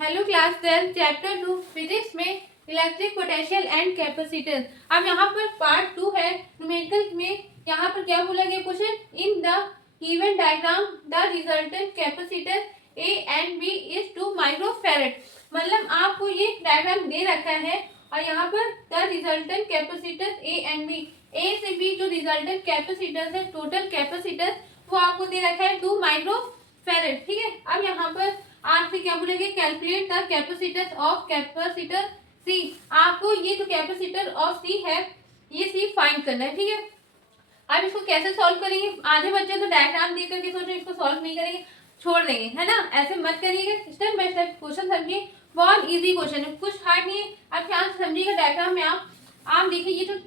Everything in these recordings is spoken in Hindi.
हेलो क्लास 12 चैप्टर 2 फिजिक्स में इलेक्ट्रिक पोटेंशियल एंड कैपेसिटर। अब यहाँ पर पार्ट 2 है न्यूमेरिकल में। यहाँ पर क्या बोला गया question, in the given diagram the resultant capacitor A and B is 2 microfarad. मतलब आपको ये डायग्राम दे रखा है और यहाँ पर the resultant capacitor A and B, A से बी जो रिजल्टेंट कैपेसिटर है, टोटल कैपेसिटर वो आपको दे रखा है 2 माइक्रोफैरड। ठीक है, अब यहाँ पर आपसे क्या बोलेंगे, calculate the capacitor of capacitor C. आपको ये जो कैपेसिटर ऑफ सी है ये सी फाइंड करना है। ठीक है, अब इसको कैसे सॉल्व करेंगे, आधे बच्चे तो डायग्राम देख करके सोच रहे इसको सॉल्व नहीं करेंगे, छोड़ देंगे, है ना। ऐसे मत करिएगा, स्टेप बाय स्टेप क्वेश्चन समझिए, बहुत इजी क्वेश्चन है, कुछ हार्ड नहीं है। अब ध्यान से समझिएगा डायग्राम में। आप देखिए ये जो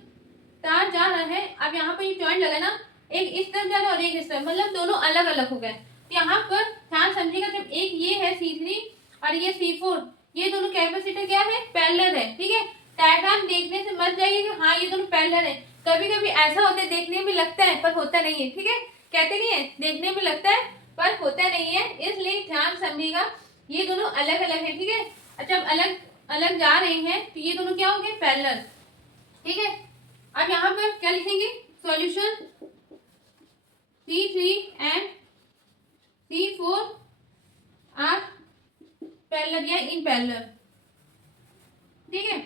तार जा रहा है, अब यहाँ पर ये जॉइंट लगा ना, एक इस तरफ जा रहा है और एक इस तरफ, मतलब दोनों अलग अलग हो गए। यहाँ पर ध्यान समझिएगा, जब एक ये है C3 और ये C4, ये दोनों कैपेसिटर क्या है, पैरेलल है। ठीक है, डायग्राम देखने से मत जाइए कि हाँ ये दोनों पैरेलल है। कभी कभी ऐसा होता है, देखने में लगता है पर होता नहीं है। ठीक है, कहते नहीं है देखने में लगता है पर होता नहीं है, इसलिए ध्यान समझिएगा ये दोनों अलग अलग है। ठीक है, जब अलग अलग जा रहे हैं तो ये दोनों क्या होंगे, पैरेलल। ठीक है, अब यहाँ पर क्या लिखेंगे, solution C3 and C4 are parallel या इन पैरेलल। ठीक है,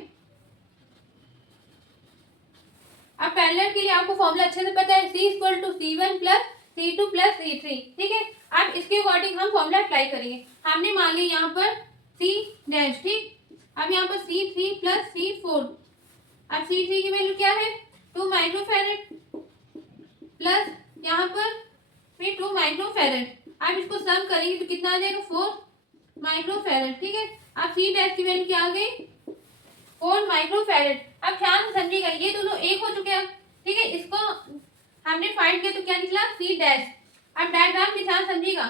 अब पैरेलल के लिए आपको फॉर्मूला अच्छे से पता है, C equal to C1 plus C2 plus C3। ठीक है, अब इसके अकॉर्डिंग हम फॉर्मूला अप्लाई करेंगे। हमने मान लिया यहाँ पर C डैश। ठीक, अब यहाँ पर C3 प्लस C4, अब C3 की वैल्यू क्या है, 2 माइक्रोफैरड प्लस यहाँ पर फिर 2 माइक्रोफैरड। अब इसको सम करेंगे तो कितना आ जाएगा, 4 माइक्रोफैरड। ठीक है, अब सी डैश की वैल्यू क्या आ गई, 4 माइक्रोफैरड। अब ध्यान से समझिएगा ये दोनों एक हो चुके हैं। ठीक है, इसको हमने फाइंड किया तो क्या निकला, सी डैश। अब डायग्राम के ध्यान समझिएगा,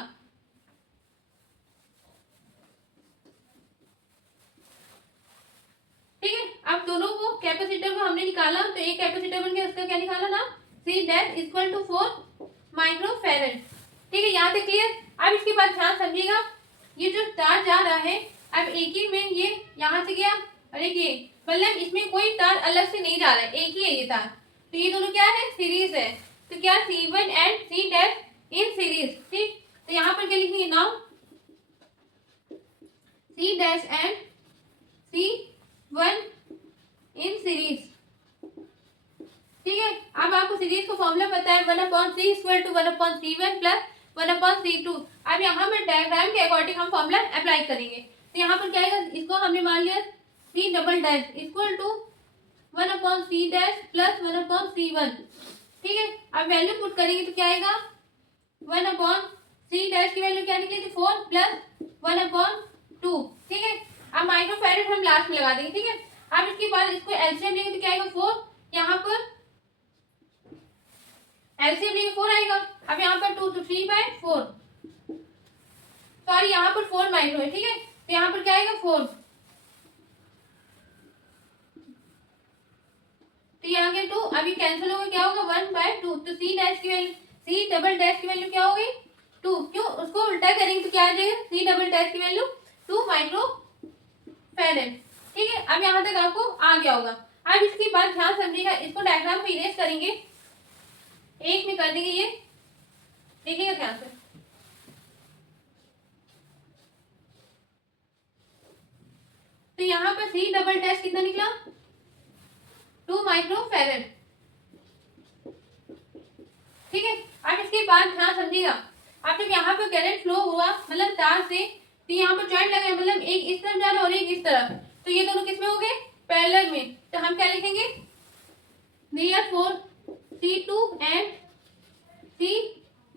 ठीक है। अब दोनों को कैपेसिटर को हमने निकाला तो एक कैपेसिटर बन गया, उसका क्या निकाला ना, C dash equal to 4 microfarad. ठीक है, यहाँ तक क्लियर। अब इसके बाद ध्यान समझिएगा, ये जो तार जा रहा है, अब एक ही में ये यहाँ से गया और एक ये, मतलब इसमें कोई तार अलग से नहीं जा रहा है, एक ही है ये तार। तो ये दोनों क्या है, सीरीज है। तो क्या C1 and C dash in series. ठीक, तो यहाँ पर क्या लिखेंगे, now C dash and C1 in series. ठीक है, अब आपको सीरीज को फॉर्मूला पता है, 1/c equal to 1/c1 plus 1/c2। अब यहाँ पर डायग्राम के अकॉर्डिंग हम फॉर्मूला अप्लाई करेंगे। तो यहाँ पर क्या आएगा, इसको हमने मान लिया C double dash equal to 1/c dash plus 1/c1। ठीक है, अब वैल्यू पुट करेंगे तो क्या आएगा, 1/c डैश की वैल्यू क्या निकली थी, 4 प्लस 1/2। ठीक है, अब माइक्रोफैरड हम लास्ट में लगा देंगे। ठीक है, अब इसके बाद इसको एलसीएम लेंगे तो क्या आएगा, 4, यहाँ पर एलसीएम लेंगे 4 आएगा। अब यहाँ पर 2 तो 3/4, सॉरी यहाँ पर 4 माइक्रो है। ठीक है, तो यहाँ पर क्या आएगा, 4, तो यहाँ के 2 अभी कैंसिल होगा, क्या होगा, 1/2। तो सी डैश की वैल्यू, सी डबल डैश की वैल्यू क्या हो गई, 2। क्यों, उसको उल्टा करेंगे तो क्या आ जाएगा, सी डबल डैश की वैल्यू 2 माइक्रोफैरड। ठीक है, अब यहाँ तक आपको आ गया होगा। अब इसके बाद ध्यान समझिएगा, इसको डायग्राम पे इरेज करेंगे, एक में कर देंगे ये, देखिएगा ध्यान से। तो यहाँ पर सी डबल डैश कितना निकला, 2 माइक्रोफैरड। ठीक है, अब इसके बाद ध्यान समझिएगा, अब जब यहाँ पर करंट फ्लो हुआ मतलब तार से, तो यहाँ पर जॉइंट लगा है, मतलब एक इस तरफ जा रहा है और एक इस तरफ, तो ये दोनों किसमें हो गए, पैरेलल में। तो हम क्या लिखेंगे, therefore C2 and C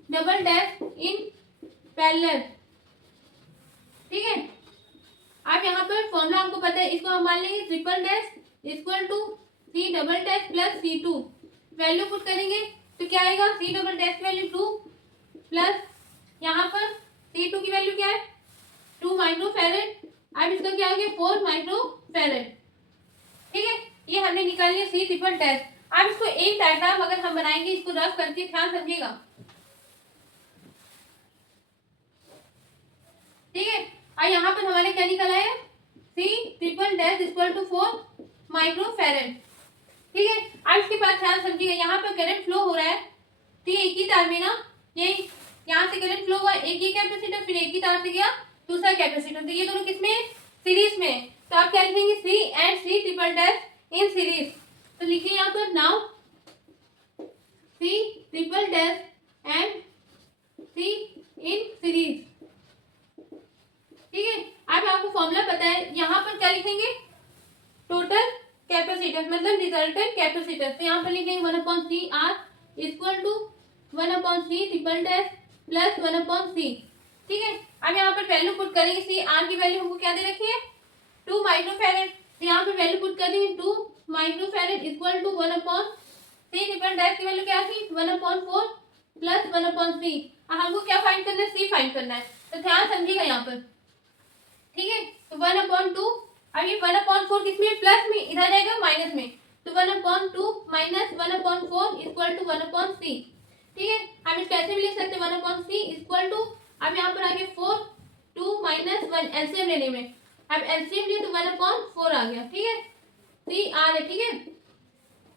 double dash in parallel. ठीक है, अब यहाँ पर फॉर्मूला हमको पता है, इसको हम मान लेंगे triple dash equal to C double dash plus C2। Value put करेंगे तो क्या आएगा, C डबल डैश की वैल्यू 2 प्लस यहाँ पर C2 की वैल्यू क्या है, 2 माइक्रोफैरड। अब इसका क्या हो गया, 4 माइक्रोफैरड। ठीक है, ये हमने निकाल लिया C ट्रिपल डैश। अब इसको एक डायग्राम अगर हम बनाएंगे, इसको रफ करके ध्यान समझिएगा। ठीक है, और यहाँ पर हमारे क्या निकला है, C triple dash equal to 4 microfarad. ठीक है, अब इसके बाद ध्यान समझिएगा, यहाँ पर करंट फ्लो हो रहा है, ठीक है, एक ही तार में ना, ये यहाँ से करंट फ्लो हुआ एक ही कैपेसिटर, फिर एक ही तार से गया दूसरा कैपेसिटर, तो ये दोनों किसमें, सीरीज में। तो आप क्या लिखेंगे, C and C triple dash in series. तो लिखिए यहाँ पर now C triple dash and C in series. ठीक है, अब आपको फॉर्मूला पता है, यहाँ पर क्या लिखेंगे, टोटल कैपेसिटर मतलब रिजल्टेंट कैपेसिटर। तो यहाँ पर लिखेंगे 1/C(R) equal to 1/C triple dash plus 1/C। ठीक है, अब यहाँ पर वैल्यू पुट करेंगे, C(R) की वैल्यू हमको क्या दे रखी है, 2 माइक्रोफैरड। तो यहाँ पर वैल्यू पुट कर देंगे 2 microfarad equal to 1/C triple dash की वैल्यू क्या थी, 1/4 प्लस 1/C। अब हमको क्या फाइंड करना है, C फाइंड करना है। तो ध्यान समझिएगा यहाँ पर, ठीक है, तो 1/2, अब ये 1/4 किसमें, प्लस में, इधर रहेगा माइनस में, तो 1/2 माइनस 1/4 इक्वल टू 1/C। ठीक है, हम इसको ऐसे भी लिख सकते हैं 1/C इक्वल टू, अब यहाँ पर आगे 4 2 माइनस 1 एलसीएम लेने में, अब एलसीएम लिए तो 1/4 आ गया। ठीक है, C(R) है। ठीक है,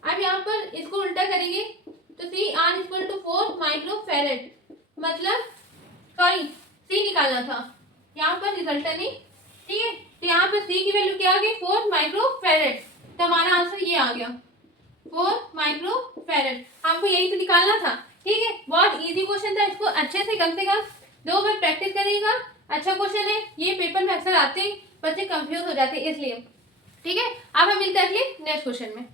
अब यहाँ पर इसको उल्टा करेंगे तो C(R) इक्वल टू 4 माइक्रोफैरड, मतलब सॉरी C निकालना था, यहाँ पर रिजल्ट नहीं। ठीक है, तो यहाँ पर C की वैल्यू क्या आ गई, 4 माइक्रोफैरड, तो हमारा आंसर ये आ गया 4 माइक्रोफैरड, हमको यही तो निकालना था। ठीक है, बहुत इजी क्वेश्चन था, इसको अच्छे से कम 2 बार प्रैक्टिस करिएगा। अच्छा क्वेश्चन है, ये पेपर में अक्सर आते हैं, बच्चे कंफ्यूज हो जाते हैं इसलिए। ठीक है, अब हम मिलते हैं अगले नेक्स्ट क्वेश्चन में।